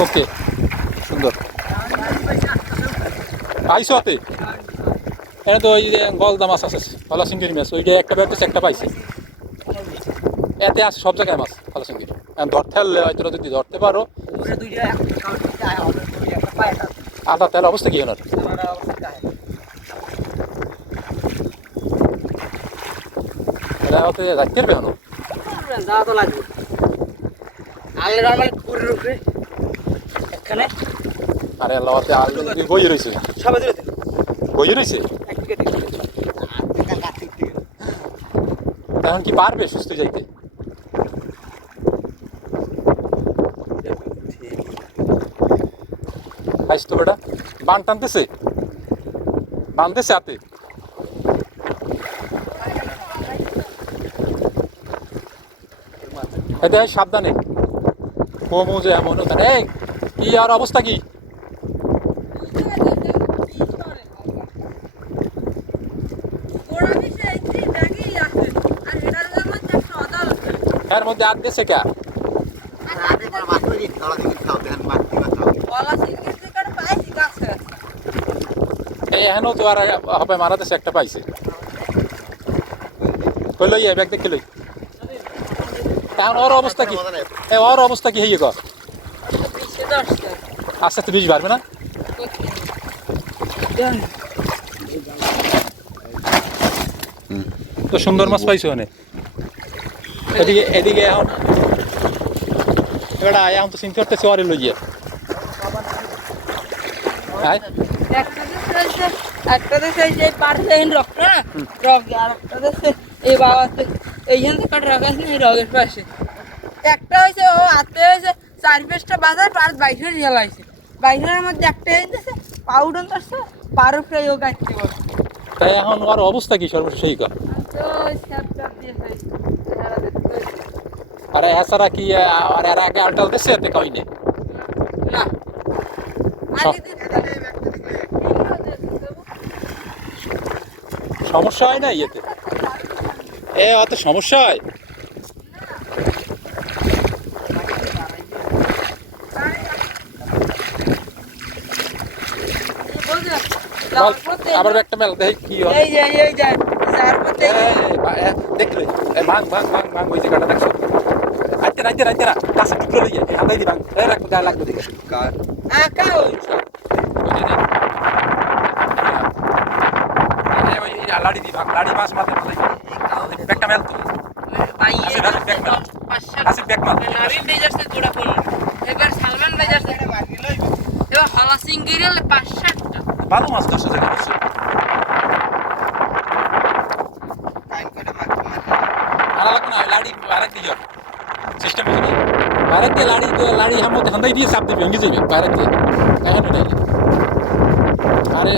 ওকে। সুন্দর। পাইছো হাতে? এটা তো ওই যে গলদা মাছ আছে ভালো সিঙ্গির মাছ ওইটা একটা ব্যাট একটা পাইছে। এতে আছে সব জায়গায় মাছ ভালো সিঙ্গির। ধরতে হলে হয়তো যদি ধরতে পারো। আলাদা তাহলে অবস্থা কি ওনার? আমরা এটা হতে রাখতে পারবে যা তো লাগবে। নরমাল পুরের উপরে এখানে। আরে আল্লাহ হাতে আল বই রয়েছে সবাই ধরে দিন। বই এক এখন। কি পারবে সুস্থ যাইতে? খাইস তো বেটা বান টানতেছে। বানতেছে হাতে। এতে সাবধানে। কমো যে এমন এই! কি আর অবস্থা কি? এর মধ্যে আর দেশে কে? এই এখনও তো আর হবে, মারা দেশে একটা পাইছে। কই লই ব্যাগ দেখে লই। এখন ওর অবস্থা কি? ওর অবস্থা কি হইয়ে গো আস্তে আস্তে বীজ বাড়বে না? তো সুন্দর মাছ পাইছো ওখানে এদিকে এদিকে এখন এবার আয় এখন তো চিন্তা করতেছি ওরে লইয়ে। আয়। একটা দেশে যে পার দেখেন রক না? রক আর একটা দেশে এই বাবাতে এইখান থেকে আছে রগের পাশে। একটা হয়েছে ও হাতে হয়েছে চার পাঁচটা বাজার পার বাইশের রিয়াল হয়েছে বাইশের মধ্যে একটা হয়েছে পাউডার করছে পার উপরে ও গাইতে তাই এখন ওর অবস্থা কি সর্বশেষ সেই কর। আর এছাড়া কি আর এর আগে আলটাল দিচ্ছে এতে কই নেই না। সমস্যা হয় না ইয়েতে এ অত সমস্যা হয়? আবার একটা মেল দেখি কি হয়। এই এই যে যার পথে এ, এ, বা- এ, দেখলে? এ, ভাঙ ভাঙ ভাঙ ভাঙ ওই জায়গাটা দেখছ? আইতে আইতে আইতে না কাছে টুকরো লইয়ে হাতাই দি ভাঙ। এ রাখ গায়ে লাগবে দেখে। যে দেখ। এ, ওই লাড়ি দি ভাঙ লাড়ি মাছ মারতে ভালো ব্যাগটা মেল তো। ভাই আসে, ব্যাগ মার। আসে ব্যাগ মার নারিন বেজারছে তোরা কোন এবার সালমান বেজারছে এবার হলা সিঙ্গিরিয়াল পাঁচ সাতটা ভালো মাছ লাড়ি আরেক দিয়ে সিস্টেম আরেক দিয়ে লাড়ি লাড়ি হাম মধ্যে হান্দাই দিয়ে চাপ দিবি ভেঙে যাবে বাইরে দিয়ে। নাই আরে